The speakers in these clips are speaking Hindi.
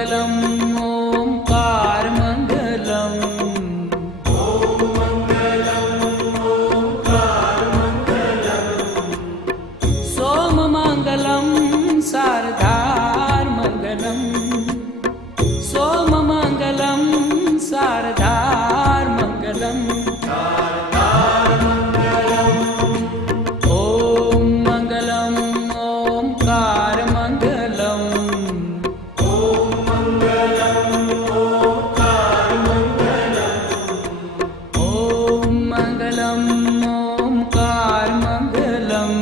मंगलम ओंकार मंगलम। ओम मंगलम ओंकार मंगलम। सोम मंगलम शारदार मंगलम। सोम मंगलम शारदार मंगलम। ओम मंगलम ओंकार मंगलम। ओम मंगलम ओंकार मंगलम। ओम मंगलम ओंकार मंगलम।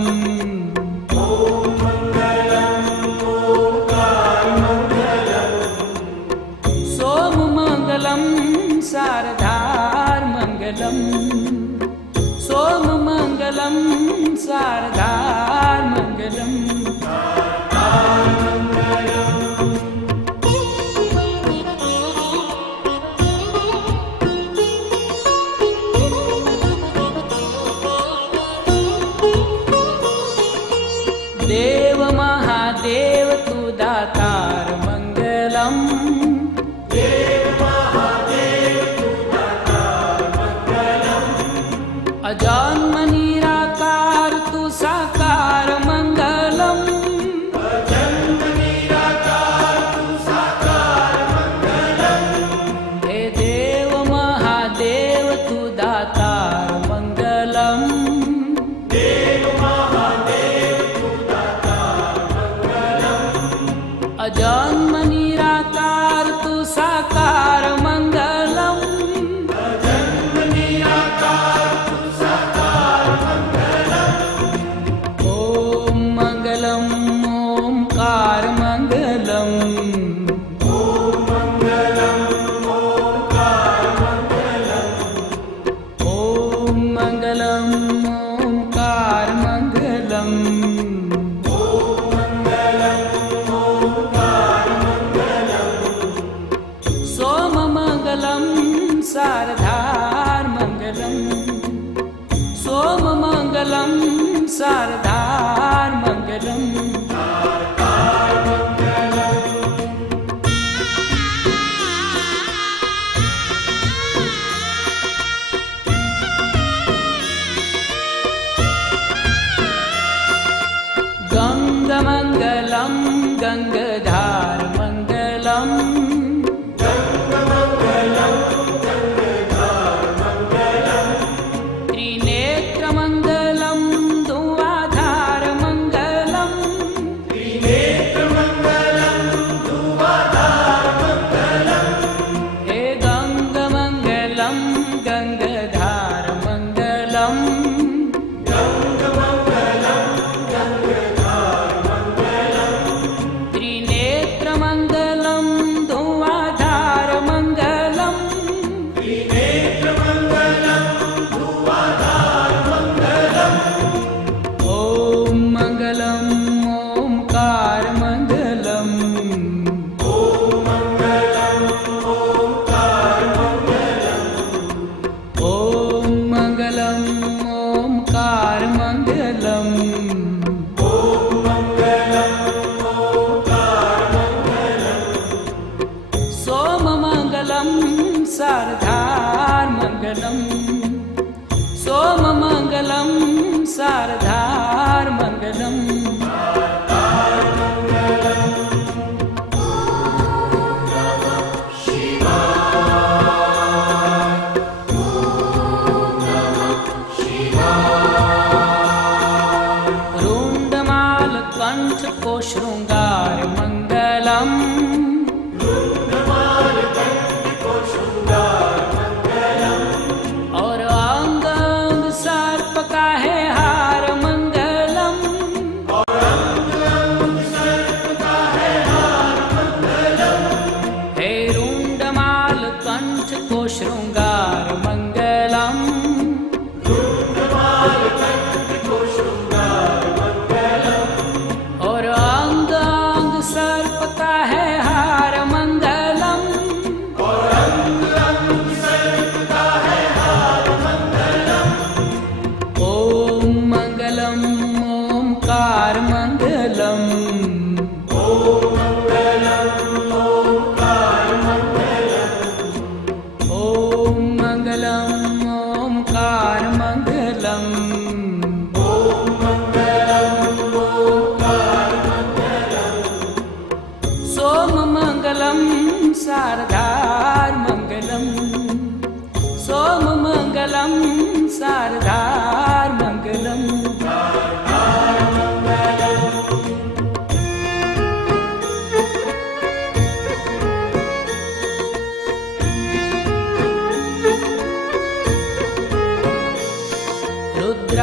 ओम मंगलम ओंकार मंगलम। सोम मंगलम शारदार मंगलम। सोम मंगलम शारदार मंगलम। देव महादेव तू दातार मंगलम। देव महादेव तू दातार मंगलम। अजन्म निराकार तू साकार मंगलम। अजन्म निराकार तू साकार मंगलम। हे देव महादेव तू दातार मंगलम। देव महादेव तू दातार मंगलम। अजन्म निराकार तू साकार मंगलम। अजन्म निराकार तू साकार मंगलम। ओम मंगलम ओंकार मंगलम। ओम मंगलम ओंकार मंगलम। ओम मंगलम ओंकार मंगलम। ओम मंगलम ओंकार मंगलम। सोम मंगलम शारदार मंगलम। सोम मंगलम शारदार मंगलम। गंग मंगलम गंगधार मंगलम। त्रिनेत्र मंगलम धुआधार मंगलम। त्रिनेत्र मंगलम धुआधार मंगलम। हे गंग मंगलम गंगधार मंगलम। गंग मंगलम गंगधार मंगलम। त्रिनेत्र मंगलम धुआधार मंगलम। त्रिनेत्र मंगलम धुआधार मंगलम। ओम मंगलम ओंकार मंगलम। ओम मंगलम ओंकार मंगलम। ओम मंगलम ओंकार मंगलम। ओम मंगलम ओंकार मंगलम। सोम मंगलम शारदार मंगलम। सोम मंगलम शारदार मंगलम। रुंडमाल कंठ को श्रृंगार मंगलम। और अंग अंग सर्प का है हार मंगलम। हे रुंडमाल कंठ को श्रृंगार मंगलम। और अंग अंग सर्प का है सोममङ्गलं शारदार्मङ्गलम् सोममङ्गलं शारदार्मङ्गलम्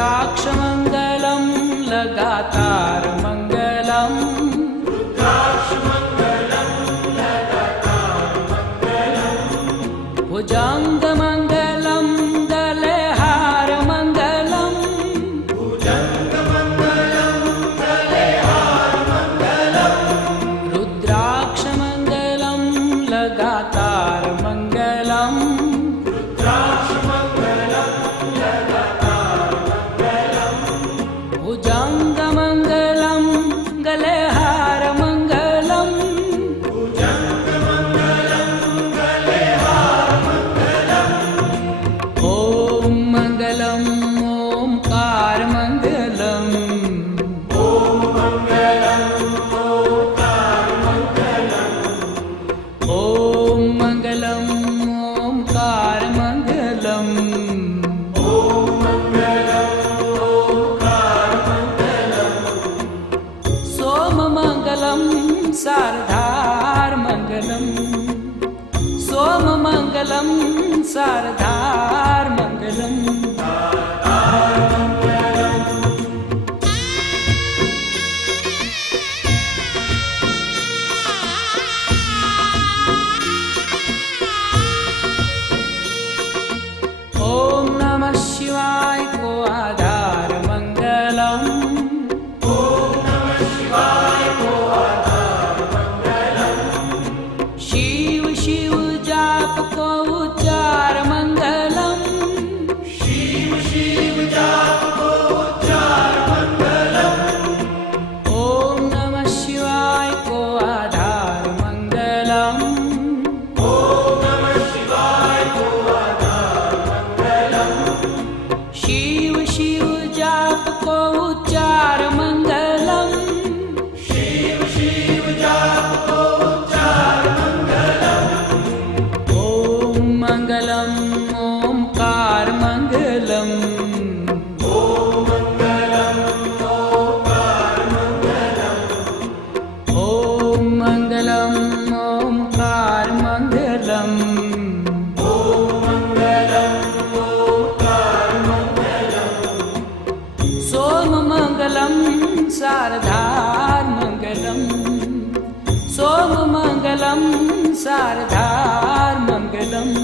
रुद्राक्षमङ्गलं लगातारमङ्गलम् भुजङ्गमङ्गलं दलेहारमङ्गलम् रुद्राक्षमङ्गलं लगातारमङ्गलम् भुजङ्गमङ्गलं गलेहारमङ्गलम् ॐ मङ्गलम् ओङ्कारमङ्गलम् ॐ मङ्गलम् ओङ्कारमङ्गलम् सोममङ्गलं शारदार्मङ्गलम् सोममङ्गलं शारदार्मङ्गलम् ॐ नमः शिवाय को आधारमङ्गलम् शिव शिव जाप को उच्चार मंगलम ओम नमः शिवाय को आधार मंगलम शिव शिव जाप को उच्चार मंगलम ॐ मङ्गलम् ओङ्कारमङ्गलम् ॐ मङ्गलम् ओङ्कारमङ्गलम् सोममङ्गलं शारदार्मङ्गलम् सोममङ्गलं शारदार्मङ्गलम्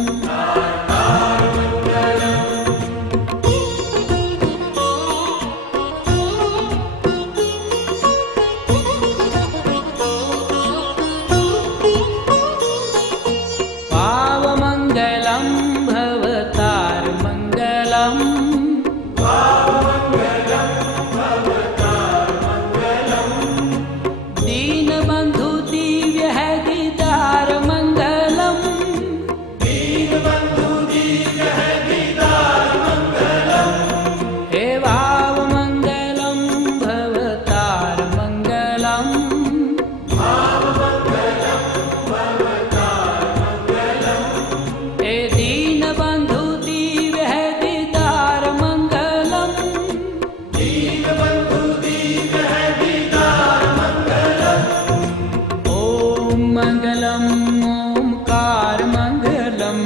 पावमङ्गलं भवतारमङ्गलम् दीनबन्धु दिव्य है दीदार मंगलम् हे भावमङ्गलं भवतारमङ्गलम् हे दीनबन्धु दिव्य है दीदार मंगलम् ॐ मङ्गलम् ओङ्कारमङ्गलम्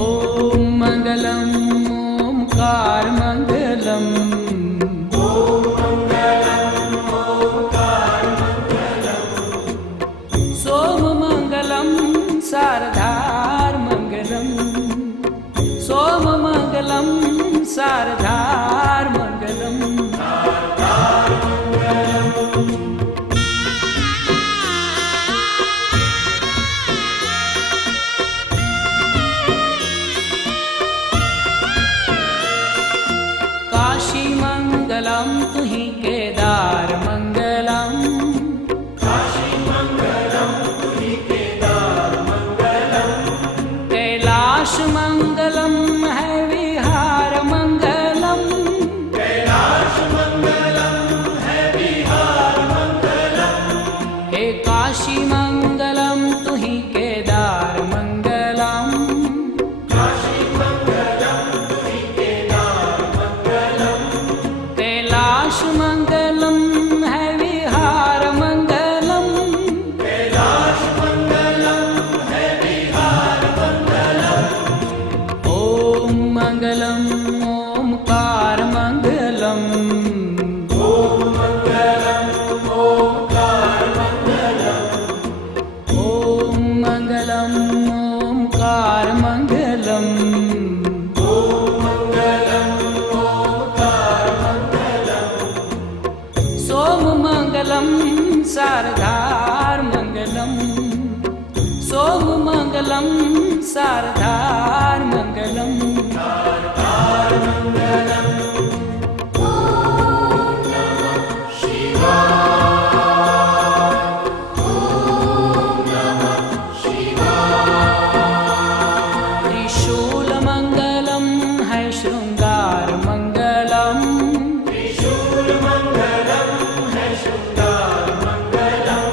ॐ मङ्गलम् ओङ्कारमङ्गलम् सोममङ्गलं शारदार्मङ्गलम् सोममङ्गलं शारदार्मङ्गलम् कैलाश मंगलम है विहार मंगलम, कैलाश मंगलम है विहार मंगलम। ओम मंगलम ओमकार मंगलम, ओम मंगलम ओंकार मंगलम। ओम मंगलम ओमकार मंगलम। ओम मंगलम ओंकार मंगलम। सोम मंगलम शारदार मंगलम, सोम मंगलम शारदार मंगलम। शारदार मंगलम। ओम नमः शिवाय। ओम नमः शिवाय। त्रिशूल मंगलम है श्रृंगार मंगलम, त्रिशूल मंगलम है शृंगार मंगलम।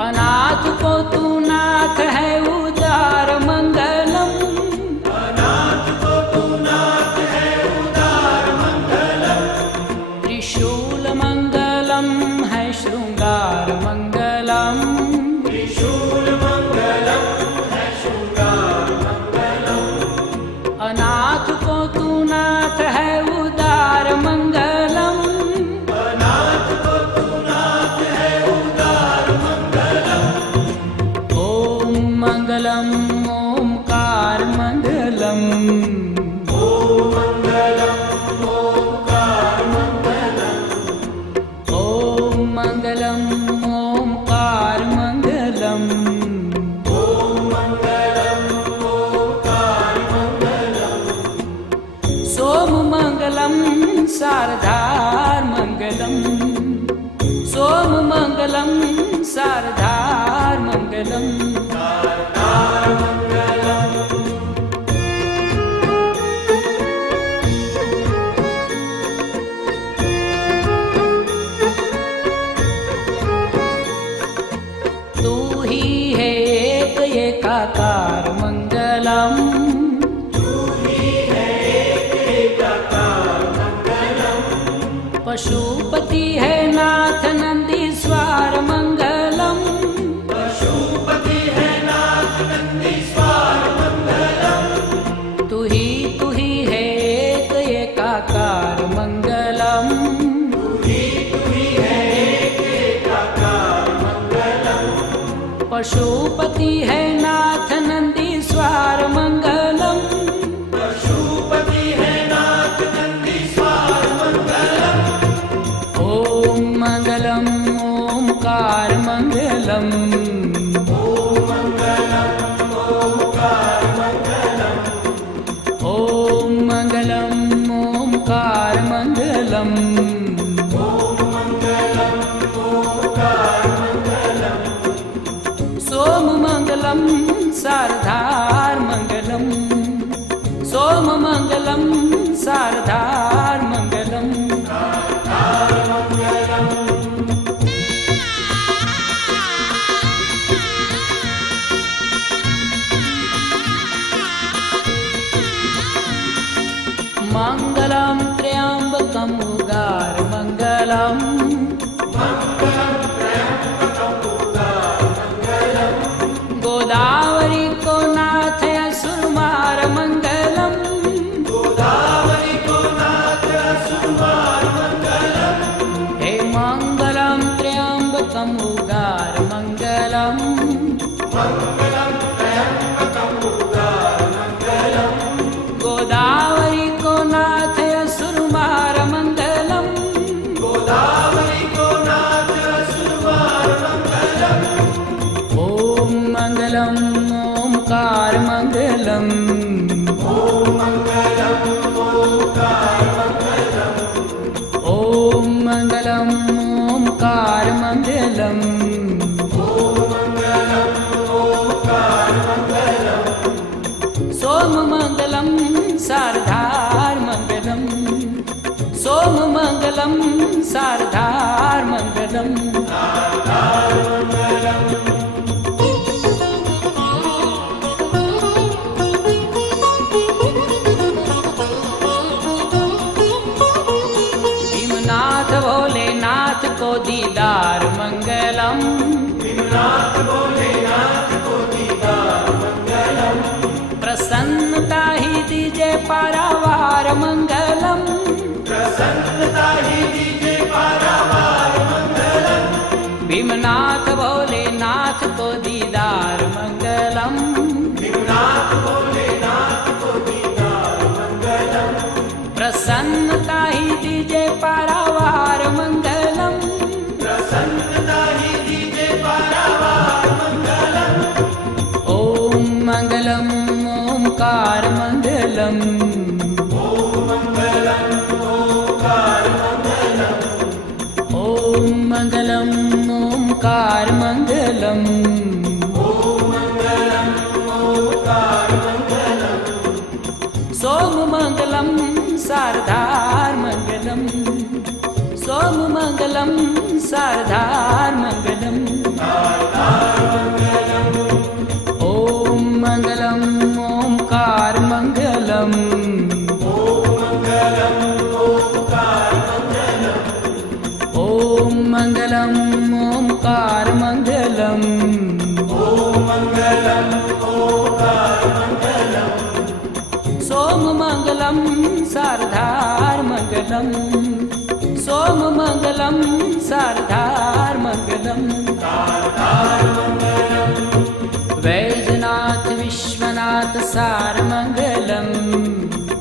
अनाथ को तू नाथ है उदार मंगलम, अनाथ को तू नाथ है उदार मंगलम। त्रिशूल मंगलम है श्रृंगार मंगलम, त्रिशूल मंगलम है शृंगार मंगलम। अनाथ को तू नाथ है उदार मंगलम, अनाथ को तू नाथ है उदार मंगलम। ओम मंगलम ओमकार मंगलम, ओम मंगलम ओंकार मंगलम। ओम मंगलम ओमकार मंगलम। ओम मंगलम ओंकार मंगलम। सोम मंगलम शारदार मंगलम, सोम मंगलम शारदार मंगलम। शारदार मंगलम। तू ही है एक एकाकार मंगलम, तू ही है एक एकाकार मंगलम। पशुपति है नाथ नंदीश्वर मंगलम, पशुपति है नाथ नंदीश्वर मंगलम। तू ही है एक एकाकार मंगलम, तू ही है एक एकाकार मंगलम। पशुपति है नाथ नंदीश्वर मंगलम। पशुपति है नाथ नंदीश्वर मंगलम। ओम मंगलम ओमकार मंगलम, ओम मंगलम ओंकार मंगलम। ओम मंगलम ओमकार मंगलम। ओम मंगलम ओंकार मंगलम। सोम मंगलम शारदार मंगलम, सोम मंगलम शारदार मंगलम। शारदार मंगलम। मंगलम त्र्यंबकम उगार मंगलम, मंगलम त्र्यंबकम उदार मंगलम। गोदावरी को नाथ असुरमार मंगलम, गोदावरी को नाथ असुरमार मंगलम। हे मंगलम त्र्यंबकम उगार मंगलम, मंगलम त्र्यंबकम उदार मंगलम। गोदावरी को नाथ असुरमार मंगलम, गोदावरी को नाथ असुरमार मंगलम। ओम मंगलम ओमकार मंगलम, ओम मंगलम ओंकार मंगलम। ओम मंगलम ओमकार मंगलम। ओम मंगलम ओंकार मंगलम। सोम मंगलम शारदार मंगलम, सोम मंगलम शारदार मंगलम। शारदार मंगलम। भीमनाथ को दीदार मंगलम, भीमनाथ भोलेनाथ को दीदार मंगलम, प्रसन्नता ही दीजे पारावार मंगलम, प्रसन्नता ही दीजे पारावार मंगलम, भीमनाथ भोलेनाथ को दीदार मंगलम, भीमनाथ भोलेनाथ को दीदार मंगलम, प्रसन्नता ही दीजे पारावार मंगलम, प्रसन्नता ही दीजे पारावार मंगलम, ओम मंगलम ओंकार मंगलम, ओम मंगलम ओंकार मंगलम, ओम मंगलम ओंकार मंगलम, ओम मंगलम ओंकार मंगलम, सोम मंगलम शारदार मंगलम, सोम मंगलम शारदार मंगलम, ओम मंगलम ओंकार मंगलम, ओम मंगलम ओंकार मंगलम, ओम मंगलम ओंकार मंगलम, ओम मंगलम ओंकार मंगलम, सोम मंगलम शारदार मंगलम, सोम मंगलम शारदार मंगलम, वैजनाथ विश्वनाथ सार मंगलम,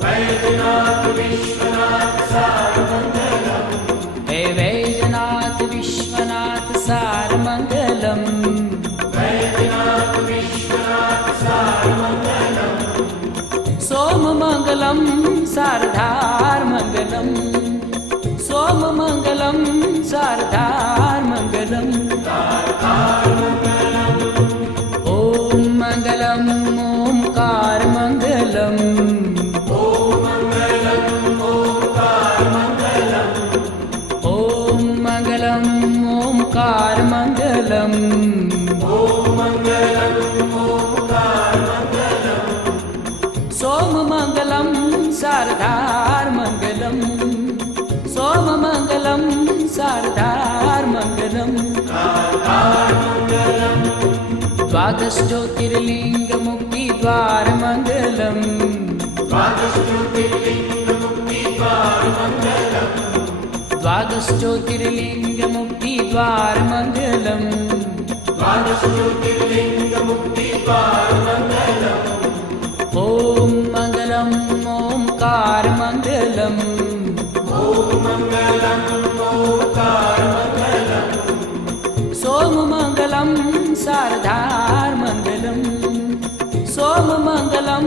वैद्यनाथ विश्वनाथ सार मंगलम, हे वैजनाथ विश्वनाथ सार मंगलम, वैद्यनाथ विश्वनाथ सार मंगलम, सोम मंगलम शारदार मंगलम, सोम मंगलम शारदार मंगलम, ओम मंगलम ओंकार मंगलम, ओम मंगलम ओंकार मंगलम, ओम मंगलम ओंकार मंगलम, ओम मंगलम ओंकार मंगलम, सोम मंगलम शारदार मंगलम, सोम मंगलम शारदार मंगलम, द्वादश ज्योतिर्लिंग मुक्ति द्वार मंगलम, द्वादश ज्योतिर्लिंग मुक्ति द्वार मंगलम, द्वादश ज्योतिर्लिंग मुक्ति द्वार मंगलम, द्वादश ज्योतिर्लिंग मुक्ति द्वार मंगलम, ओम मंगलम ओंकार मंगलम, ओम मंगलम ओंकार मंगलम, सोम मंगलम शारदार मंगलम, सोम मंगलम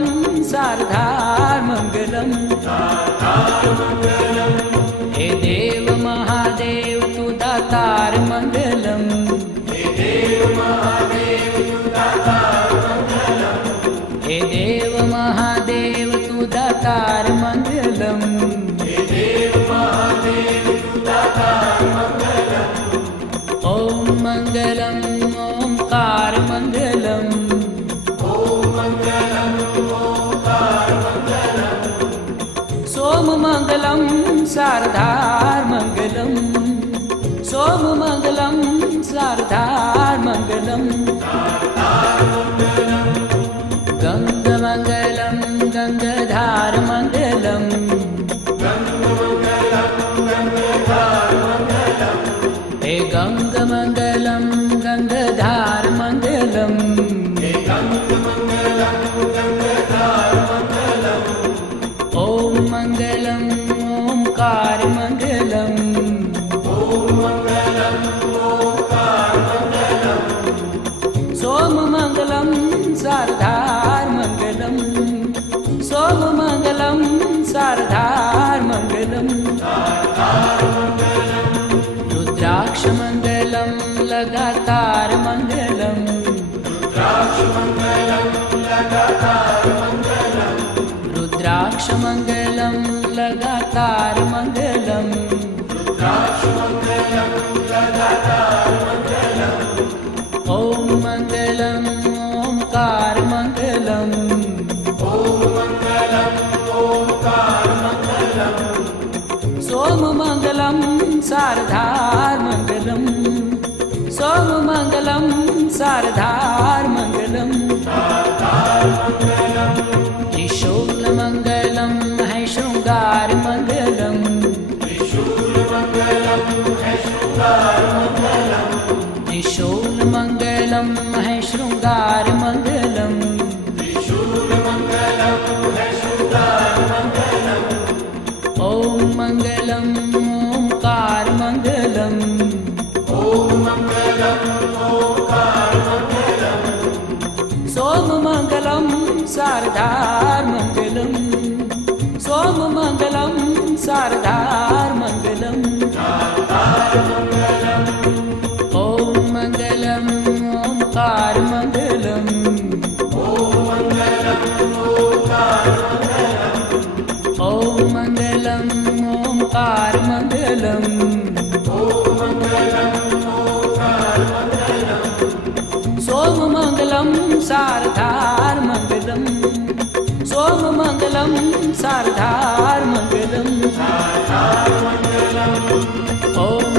शारदार मंगलम, हे देव महादेव तू दातार मंगलम, हे देव महादेव तू दातार मंगलम, हे देव महादेव तू दातार मंगलम, हे देव महादेव तू दातार मंगलम, ओम मंगलम ओंकार मंगलम, ओम मंगलम ओंकार मंगलम, सोम मंगलम शारदार मंगलम, सोम मंगलम शारदार मंगलम, गंग मंगलम गंगाधार मंगलम, हे गंग मंगलम गंगाधार मंगलम, ओम मंगलम ओंकार मंगलम, सोम मंगलम शारदार मंगलम, सोम मंगलम शारदार मंगलम, रुद्राक्ष मंगलम लगातार मंगलम, रुद्राक्ष मंगलम लगातार मंगलम, ओम मंगलम ओंकार मंगलम, सोम मंगलम शारदार मंगलम, मङ्गलम् सोममङ्गलं शारदार्मङ्गलम् त्रिशूलमङ्गलं है शृङ्गारमङ्गलम् त्रिशूलमङ्गलं है शृङ्गारमङ्गलम् ॐ मङ्गलम् ओङ्कारमङ्गलम् सोममङ्गलं शारदार्मङ्गलम् सोममङ्गलं शारदार्मङ्गलम् ॐ मङ्गलम् ओङ्कारमङ्गलम् ॐ मङ्गलम् ओङ्कारमङ्गलम् सोममङ्गलं शारदार्मङ्गलम् सोममङ्गलं शारदार्मङ्गलम् ॐ